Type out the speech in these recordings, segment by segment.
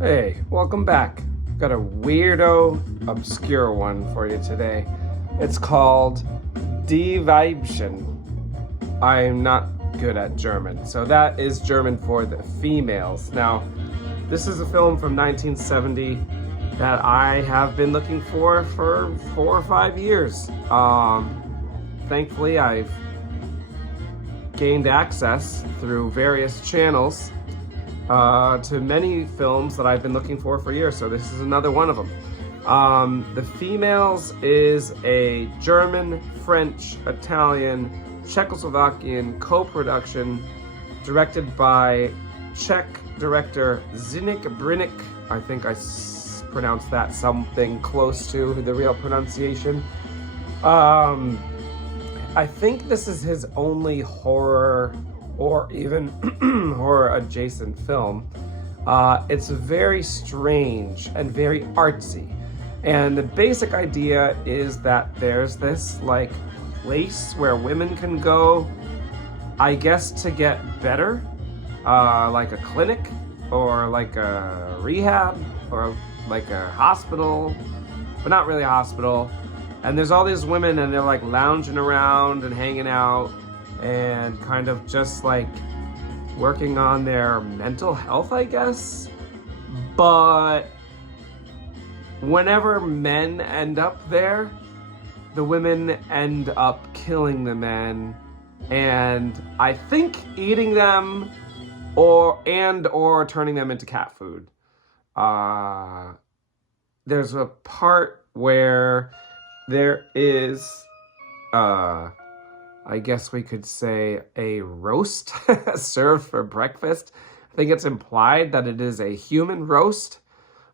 Hey, welcome back. Got a weirdo, obscure one for you today. It's called Die Weibchen. I'm not good at German, so that is German for the females. Now, this is a film from 1970 that I have been looking for 4 or 5 years. Thankfully, I've gained access through various channels to many films that I've been looking for years, so this is another one of them. The Females is a German, French, Italian, Czechoslovakian co-production directed by Czech director Zdeněk Brynek. I think I pronounced that something close to the real pronunciation. I think this is his only horror or even horror adjacent film. It's very strange and very artsy. And the basic idea is that there's this like place where women can go, I guess, to get better, like a clinic or like a rehab or like a hospital, but not really a hospital. And there's all these women and they're like lounging around and hanging out and kind of just like working on their mental health, I guess. But whenever men end up there, the women end up killing the men and I think eating them or turning them into cat food. There's a part where there is I guess we could say a roast served for breakfast. I think it's implied that it is a human roast,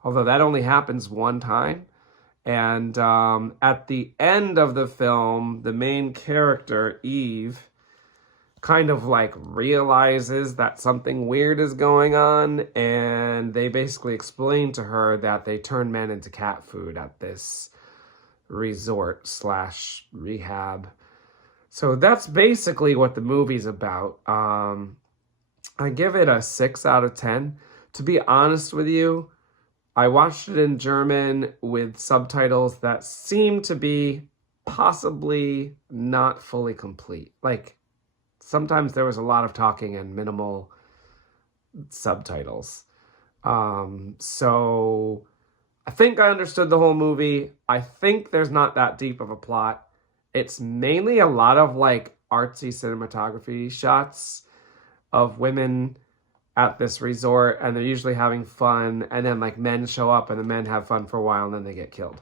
although that only happens one time. And at the end of the film, the main character, Eve, kind of like realizes that something weird is going on, and they basically explain to her that they turn men into cat food at this resort / rehab. So that's basically what the movie's about. I give it a 6 out of 10. To be honest with you, I watched it in German with subtitles that seem to be possibly not fully complete. Like, sometimes there was a lot of talking and minimal subtitles. So I think I understood the whole movie. I think there's not that deep of a plot. It's mainly a lot of like artsy cinematography shots of women at this resort, and they're usually having fun, and then like men show up and the men have fun for a while and then they get killed.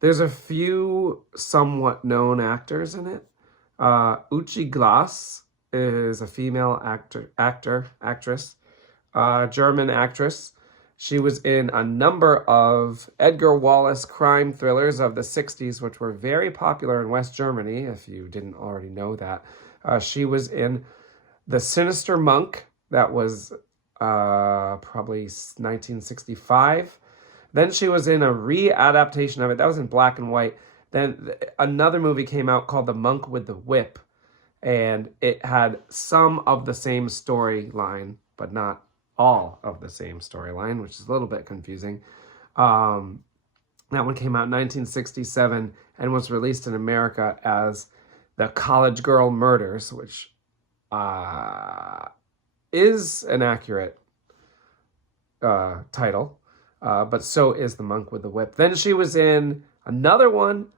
There's a few somewhat known actors in it. Uchi Glas is a female actress, German actress. She was in a number of Edgar Wallace crime thrillers of the 60s, which were very popular in West Germany, if you didn't already know that. She was in The Sinister Monk, that was probably 1965. Then she was in a re-adaptation of it, that was in black and white. Then another movie came out called The Monk with the Whip, and it had some of the same storyline, but not all of the same storyline, which is a little bit confusing. That one came out in 1967 and was released in America as The College Girl Murders, which is an accurate title, but so is The Monk with the Whip. Then she was in another one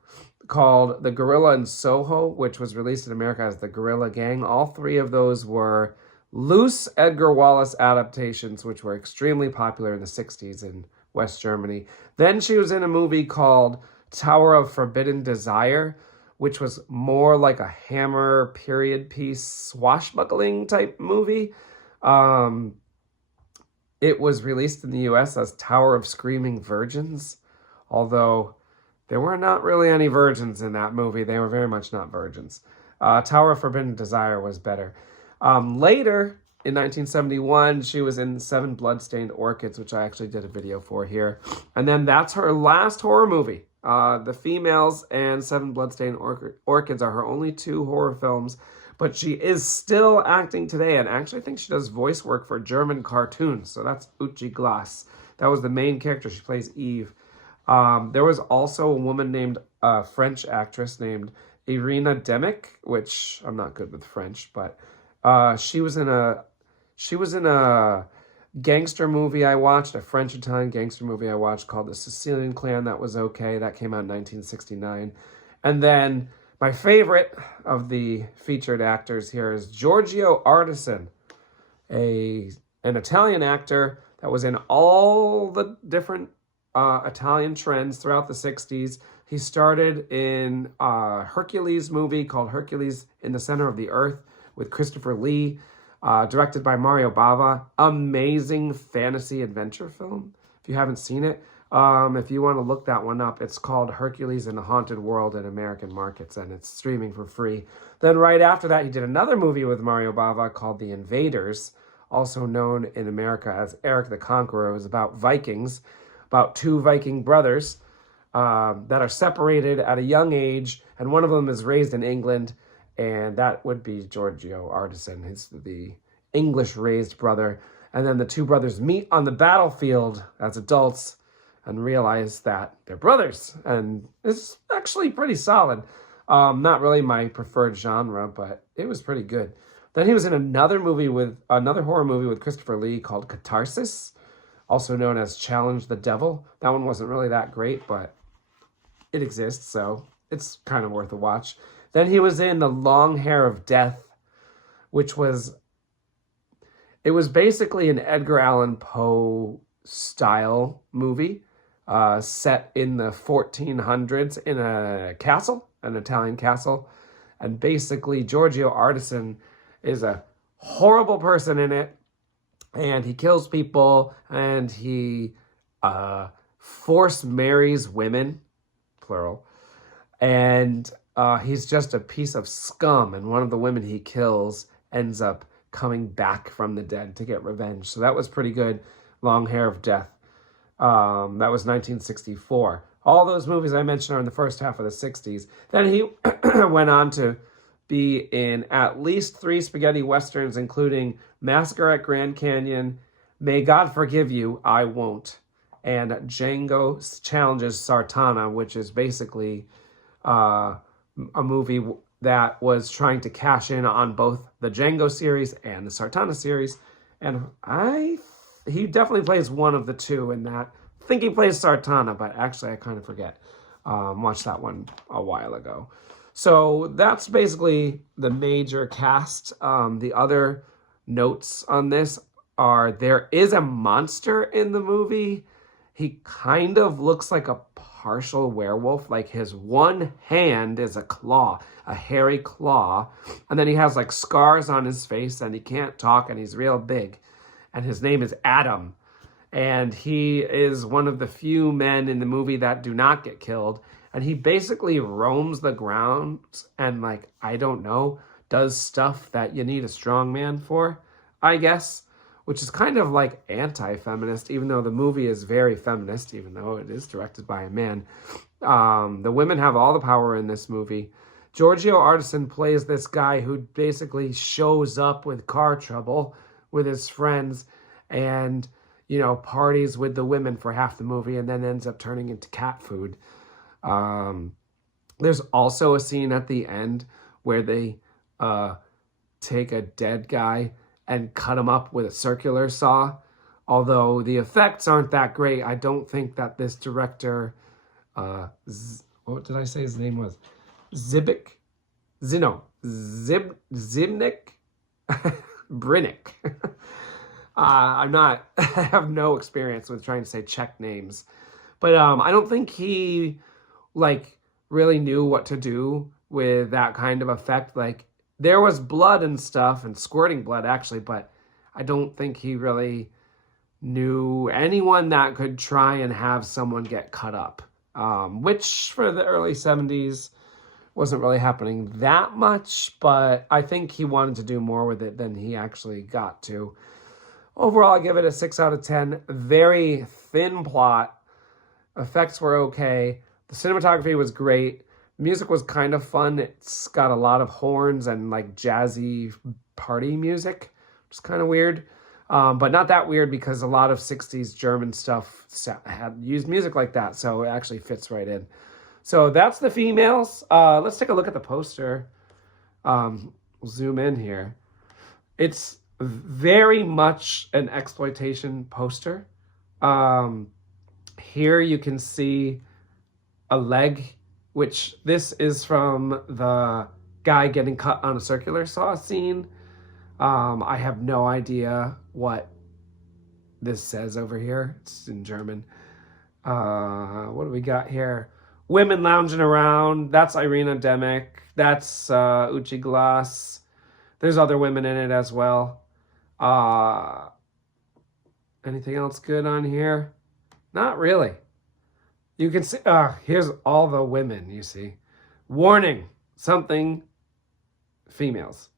called The Gorilla in Soho, which was released in America as The Gorilla Gang. All three of those were loose Edgar Wallace adaptations, which were extremely popular in the 60s in West Germany. Then she was in a movie called Tower of Forbidden Desire, which was more like a Hammer period piece swashbuckling type movie. It was released in the US as Tower of Screaming Virgins, although there were not really any virgins in that movie. They were very much not virgins. Tower of Forbidden Desire was better. Later, in 1971, she was in 7 Bloodstained Orchids, which I actually did a video for here. And then that's her last horror movie. The Females and 7 Bloodstained Orchids are her only 2 horror films but she is still acting today, and actually I think she does voice work for German cartoons. So that's Uchi Glass. That was the main character. She plays Eve. There was also a woman named, French actress named Irina Demick, which I'm not good with French, but she was in a gangster movie I watched, a French Italian gangster movie I watched called The Sicilian Clan. That was okay. That came out in 1969. And then my favorite of the featured actors here is Giorgio Artisan, an Italian actor that was in all the different Italian trends throughout the 60s. He started in a Hercules movie called Hercules in the Center of the Earth with Christopher Lee, directed by Mario Bava. Amazing fantasy adventure film. If you haven't seen it, if you want to look that one up, it's called Hercules in the Haunted World in American markets, and it's streaming for free. Then right after that, he did another movie with Mario Bava called The Invaders, also known in America as Eric the Conqueror. It was about Vikings, about two Viking brothers that are separated at a young age, and one of them is raised in England, and that would be Giorgio Artisan. He's the English-raised brother. And then the two brothers meet on the battlefield as adults and realize that they're brothers. And it's actually pretty solid. Not really my preferred genre, but it was pretty good. Then he was in another horror movie with Christopher Lee called Catharsis, also known as Challenge the Devil. That one wasn't really that great, but it exists, so it's kind of worth a watch. Then he was in The Long Hair of Death, which was basically an Edgar Allan Poe style movie set in the 1400s in a castle, an Italian castle. And basically Giorgio Artisan is a horrible person in it, and he kills people, and he force marries women, plural, and he's just a piece of scum, and one of the women he kills ends up coming back from the dead to get revenge. So that was pretty good. Long Hair of Death. That was 1964. All those movies I mentioned are in the first half of the 60s. Then he went on to be in at least 3 spaghetti westerns, including Massacre at Grand Canyon, May God Forgive You, I Won't, and Django Challenges Sartana, which is basically a movie that was trying to cash in on both the Django series and the Sartana series. And he definitely plays one of the two in that. I think he plays Sartana, but actually I kind of forget. Watched that one a while ago. So that's basically the major cast. The other notes on this are there is a monster in the movie. He kind of looks like a partial werewolf. Like his one hand is a claw, a hairy claw. And then he has like scars on his face and he can't talk and he's real big. And his name is Adam. And he is one of the few men in the movie that do not get killed. And he basically roams the grounds and, like, I don't know, does stuff that you need a strong man for, I guess, which is kind of like anti-feminist, even though the movie is very feminist, even though it is directed by a man. The women have all the power in this movie. Giorgio Artisan plays this guy who basically shows up with car trouble with his friends and, you know, parties with the women for half the movie and then ends up turning into cat food. There's also a scene at the end where they take a dead guy and cut him up with a circular saw. Although the effects aren't that great, I don't think that this director, what did I say his name was? Zibnik? Brinnick. I have no experience with trying to say Czech names. But I don't think he, like, really knew what to do with that kind of effect. Like, there was blood and stuff, and squirting blood, actually, but I don't think he really knew anyone that could try and have someone get cut up, which for the early 70s wasn't really happening that much, but I think he wanted to do more with it than he actually got to. Overall, I give it a 6 out of 10. Very thin plot. Effects were okay. The cinematography was great. Music was kind of fun. It's got a lot of horns and like jazzy party music, which is kind of weird. But not that weird because a lot of 60s German stuff had used music like that, so it actually fits right in. So that's the females. Let's take a look at the poster. We'll zoom in here. It's very much an exploitation poster. Here you can see a leg, which this is from the guy getting cut on a circular saw scene. I have no idea what this says over here. It's in German. What do we got here? Women lounging around. That's Irina Demick. That's Uchi Glass. There's other women in it as well. Anything else good on here? Not really. You can see, here's all the women, you see. Warning, something females.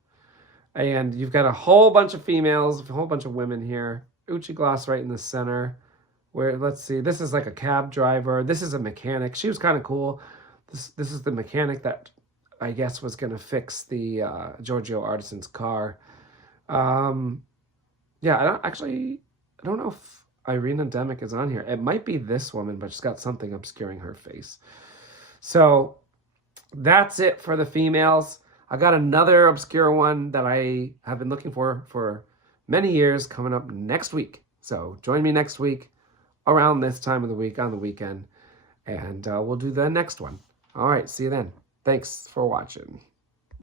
And you've got a whole bunch of females, a whole bunch of women here. Uchi Glass right in the center. Where, let's see, this is like a cab driver. This is a mechanic. She was kind of cool. This is the mechanic that I guess was going to fix the Giorgio Artisan's car. Yeah, I don't know if Irina Demick is on here. It might be this woman, but she's got something obscuring her face. So that's it for the females. I got another obscure one that I have been looking for many years coming up next week. So join me next week around this time of the week on the weekend, and we'll do the next one. All right, see you then. Thanks for watching.